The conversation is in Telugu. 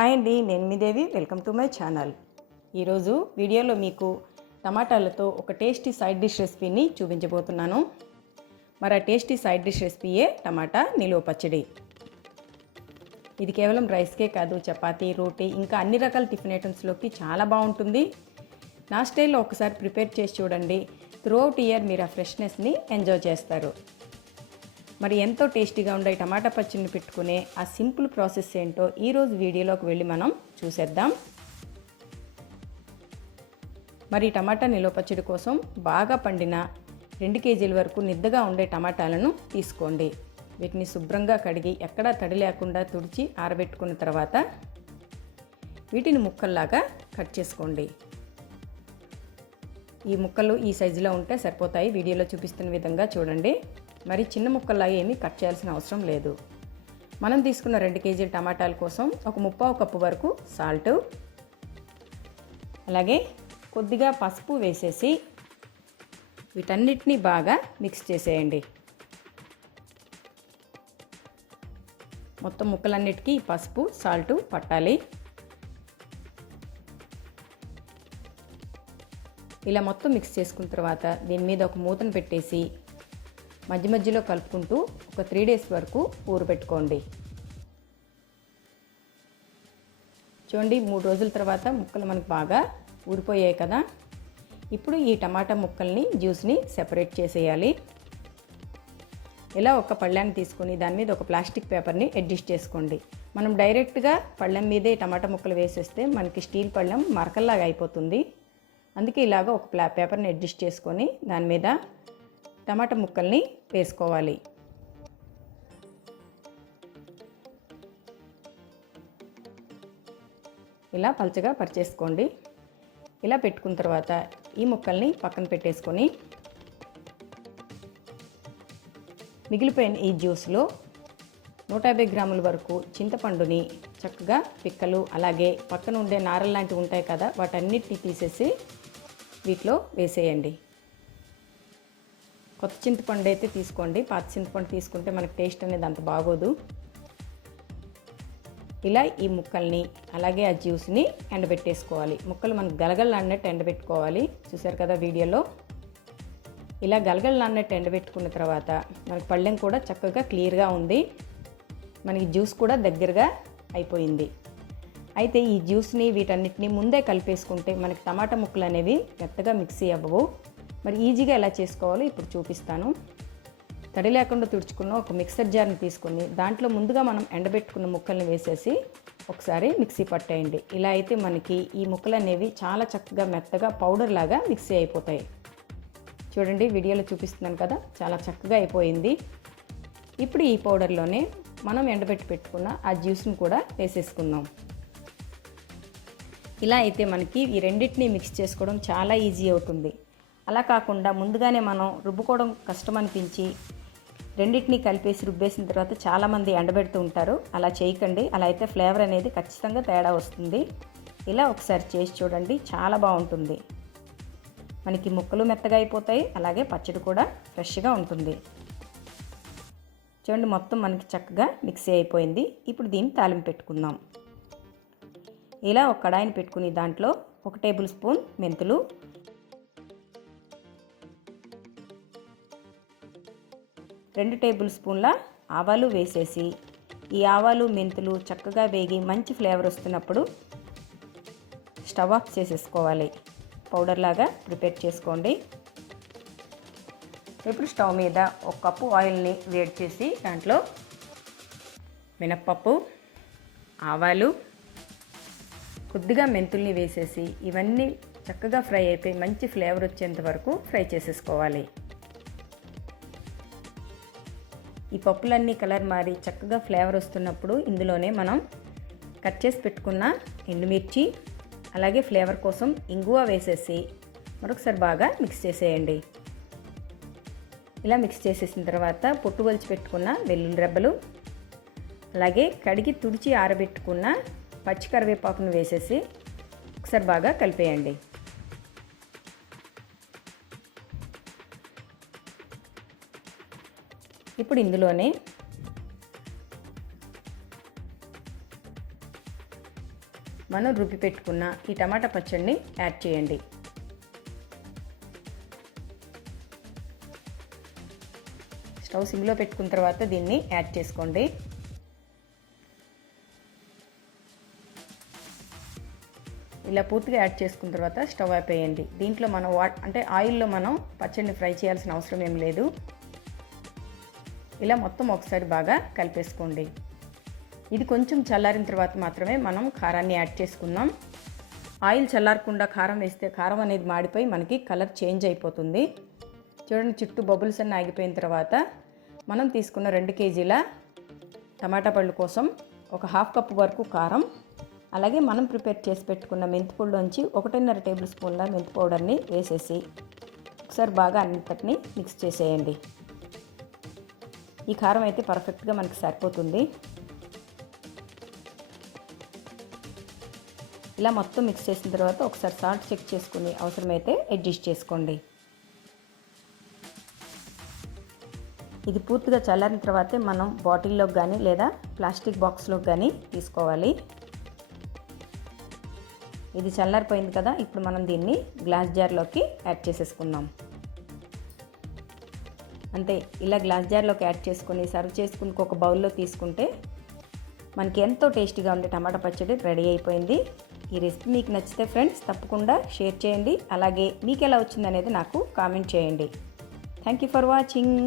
హాయ్ అండి, నేను మీ Devi. Welcome to my channel. ఈరోజు వీడియోలో మీకు టమాటాలతో ఒక టేస్టీ సైడ్ డిష్ రెసిపీని చూపించబోతున్నాను. మరి ఆ టేస్టీ సైడ్ డిష్ రెసిపీయే టమాటా నిలువ పచ్చడి. ఇది కేవలం రైస్కే కాదు, చపాతీ, రోటీ ఇంకా అన్ని రకాల టిఫిన్ ఐటమ్స్లోకి చాలా బాగుంటుంది. నా స్టైల్లో ఒకసారి ప్రిపేర్ చేసి చూడండి. త్రూఅవుట్ ఇయర్ మీరు ఆ ఫ్రెష్నెస్ని ఎంజాయ్ చేస్తారు. మరి ఎంతో టేస్టీగా ఉండే టమాటా పచ్చడిని పెట్టుకునే ఆ సింపుల్ ప్రాసెస్ ఏంటో ఈరోజు వీడియోలోకి వెళ్ళి మనం చూసేద్దాం. మరి టమాటా నిలువ పచ్చడి కోసం బాగా పండిన 2 కేజీల వరకు నిద్దగా ఉండే టమాటాలను తీసుకోండి. వీటిని శుభ్రంగా కడిగి ఎక్కడా తడి లేకుండా తుడిచి ఆరబెట్టుకున్న తర్వాత వీటిని ముక్కల్లాగా కట్ చేసుకోండి. ఈ ముక్కలు ఈ సైజులో ఉంటే సరిపోతాయి. వీడియోలో చూపిస్తున్న విధంగా చూడండి. మరి చిన్న ముక్కల్లాగా ఏమీ కట్ చేయాల్సిన అవసరం లేదు. మనం తీసుకున్న 2 కేజీల టమాటాల కోసం ఒక 1/4 కప్పు వరకు సాల్ట్, అలాగే కొద్దిగా పసుపు వేసేసి వీటన్నిటిని బాగా మిక్స్ చేసేయండి. మొత్తం ముక్కలన్నిటికీ పసుపు సాల్ట్ పట్టాలి. ఇలా మొత్తం మిక్స్ చేసుకున్న తర్వాత దీని మీద ఒక మూతను పెట్టేసి మధ్య మధ్యలో కలుపుకుంటూ ఒక 3 డేస్ వరకు ఊరబెట్టుకోండి. చూడండి, 3 రోజుల తర్వాత ముక్కలు మనకు బాగా ఊరిపోయాయి కదా. ఇప్పుడు ఈ టమాటా ముక్కల్ని జ్యూస్ని సెపరేట్ చేసేయాలి. ఇలా ఒక పళ్ళాన్ని తీసుకొని దాని మీద ఒక ప్లాస్టిక్ పేపర్ని అడ్జస్ట్ చేసుకోండి. మనం డైరెక్ట్గా పళ్ళెం మీదే టమాటా ముక్కలు వేసేస్తే మనకి స్టీల్ పళ్ళెం మరకల్లాగా అయిపోతుంది. అందుకే ఇలాగ ఒక పేపర్ని అడ్జస్ట్ చేసుకొని దాని మీద టమాటా ముక్కల్ని వేసుకోవాలి. ఇలా పల్చగా పరిచేసుకోండి. ఇలా పెట్టుకున్న తర్వాత ఈ ముక్కల్ని పక్కన పెట్టేసుకొని మిగిలిపోయిన ఈ జ్యూస్లో 150 గ్రాముల వరకు చింతపండుని చక్కగా పిక్కలు అలాగే పక్కన ఉండే నారలు లాంటివి ఉంటాయి కదా, వాటన్నిటిని తీసేసి వీటిలో వేసేయండి. కొత్త చింతపండు అయితే తీసుకోండి, పాత చింతపండు తీసుకుంటే మనకు టేస్ట్ అనేది అంత బాగోదు. ఇలా ఈ ముక్కల్ని అలాగే ఆ జ్యూస్ని ఎండబెట్టేసుకోవాలి. ముక్కలు మనకు గలగలలాడినట్టు ఎండబెట్టుకోవాలి. చూసారు కదా వీడియోలో. ఇలా గలగలలాడినట్టు ఎండబెట్టుకున్న తర్వాత మనకు పళ్ళెం కూడా చక్కగా క్లియర్గా ఉంది. మనకి జ్యూస్ కూడా దగ్గరగా అయిపోయింది. అయితే ఈ జ్యూస్ని వీటన్నిటిని ముందే కలిపేసుకుంటే మనకి టమాటా ముక్కలు అనేవి మెత్తగా మిక్సీ అవ్వవు. మరి ఈజీగా ఎలా చేసుకోవాలో ఇప్పుడు చూపిస్తాను. తడి లేకుండా తుడుచుకున్న ఒక మిక్సర్ జార్ని తీసుకొని దాంట్లో ముందుగా మనం ఎండబెట్టుకున్న ముక్కల్ని వేసేసి ఒకసారి మిక్సీ పట్టేయండి. ఇలా అయితే మనకి ఈ ముక్కలు అనేవి చాలా చక్కగా మెత్తగా పౌడర్ లాగా మిక్సీ అయిపోతాయి. చూడండి, వీడియోలో చూపిస్తున్నాను కదా, చాలా చక్కగా అయిపోయింది. ఇప్పుడు ఈ పౌడర్లోనే మనం ఎండబెట్టి పెట్టుకున్న ఆ జ్యూస్ని కూడా వేసేసుకుందాం. ఇలా అయితే మనకి ఈ రెండింటిని మిక్స్ చేసుకోవడం చాలా ఈజీ అవుతుంది. అలా కాకుండా ముందుగానే మనం రుబ్బుకోవడం కష్టం అనిపించి రెండింటిని కలిపేసి రుబ్బేసిన తర్వాత చాలామంది ఎండబెడుతూ ఉంటారు. అలా చేయకండి. అలా అయితే ఫ్లేవర్ అనేది ఖచ్చితంగా తేడా వస్తుంది. ఇలా ఒకసారి చేసి చూడండి, చాలా బాగుంటుంది. మనకి ముక్కలు మెత్తగా అయిపోతాయి, అలాగే పచ్చడి కూడా ఫ్రెష్గా ఉంటుంది. చూడండి, మొత్తం మనకి చక్కగా మిక్సీ అయిపోయింది. ఇప్పుడు దీన్ని తాలింపు పెట్టుకుందాం. ఇలా ఒక కడాయిని పెట్టుకుని దాంట్లో 1 టేబుల్ స్పూన్ మెంతులు, 2 టేబుల్ స్పూన్ల ఆవాలు వేసేసి ఈ ఆవాలు మెంతులు చక్కగా వేగి మంచి ఫ్లేవర్ వస్తున్నప్పుడు స్టవ్ ఆఫ్ చేసేసుకోవాలి. పౌడర్ లాగా ప్రిపేర్ చేసుకోండి. ఇప్పుడు స్టవ్ మీద 1 కప్పు ఆయిల్ని వేడి చేసి దాంట్లో మినప్పప్పు, ఆవాలు, కొద్దిగా మెంతుల్ని వేసేసి ఇవన్నీ చక్కగా ఫ్రై అయిపోయి మంచి ఫ్లేవర్ వచ్చేంత వరకు ఫ్రై చేసేసుకోవాలి. ఈ పప్పులన్నీ కలర్ మారి చక్కగా ఫ్లేవర్ వస్తున్నప్పుడు ఇందులోనే మనం కట్ చేసి పెట్టుకున్న ఎండుమిర్చి అలాగే ఫ్లేవర్ కోసం ఇంగువ వేసేసి మరొకసారి బాగా మిక్స్ చేసేయండి. ఇలా మిక్స్ చేసేసిన తర్వాత పొట్టు వలిచి పెట్టుకున్న వెల్లుల్లి రెబ్బలు అలాగే కడిగి తుడిచి ఆరబెట్టుకున్న పచ్చి కరివేపాకును వేసేసి ఒకసారి బాగా కలిపేయండి. ఇప్పుడు ఇందులోనే మనం రుబ్బి పెట్టుకున్న ఈ టమాటా పచ్చడిని యాడ్ చేయండి. స్టవ్ సిమ్లో పెట్టుకున్న తర్వాత దీన్ని యాడ్ చేసుకోండి. ఇలా పూర్తిగా యాడ్ చేసుకున్న తర్వాత స్టవ్ ఆపేయండి. దీంట్లో మనం ఆయిల్లో మనం పచ్చడిని ఫ్రై చేయాల్సిన అవసరం ఏం లేదు. ఇలా మొత్తం ఒకసారి బాగా కలిపేసుకోండి. ఇది కొంచెం చల్లారిన తర్వాత మాత్రమే మనం కారాన్ని యాడ్ చేసుకుందాం. ఆయిల్ చల్లారకుండా కారం వేస్తే కారం అనేది మాడిపోయి మనకి కలర్ చేంజ్ అయిపోతుంది. చూడండి, చుట్టూ బబుల్స్ అన్నీ ఆగిపోయిన తర్వాత మనం తీసుకున్న 2 కేజీల టమాటా పళ్ళు కోసం ఒక 1/2 కప్పు వరకు కారం, అలాగే మనం ప్రిపేర్ చేసి పెట్టుకున్న మెంతిపొడిలోంచి 1.5 టేబుల్ స్పూన్ల మెంతి పౌడర్ని వేసేసి ఒకసారి బాగా అన్నిటిని మిక్స్ చేసేయండి. ఈ కారం అయితే పర్ఫెక్ట్గా మనకి సరిపోతుంది. ఇలా మొత్తం మిక్స్ చేసిన తర్వాత ఒకసారి సాల్ట్ చెక్ చేసుకుని అవసరమైతే అడ్జస్ట్ చేసుకోండి. ఇది పూర్తిగా చల్లారిన తర్వాతే మనం బాటిల్లోకి కానీ లేదా ప్లాస్టిక్ బాక్స్లోకి కానీ తీసుకోవాలి. ఇది చల్లారిపోయింది కదా, ఇప్పుడు మనం దీన్ని గ్లాస్ జార్లోకి యాడ్ చేసేసుకుందాం. అంతే, ఇలా గ్లాస్ జార్లోకి యాడ్ చేసుకుని సర్వ్ చేసుకుని ఒక బౌల్లో తీసుకుంటే మనకి ఎంతో టేస్టీగా ఉండే టమాటా పచ్చడి రెడీ అయిపోయింది. ఈ రెసిపీ మీకు నచ్చితే ఫ్రెండ్స్ తప్పకుండా షేర్ చేయండి. అలాగే మీకు ఎలా వచ్చిందనేది నాకు కామెంట్ చేయండి. Thank you for watching.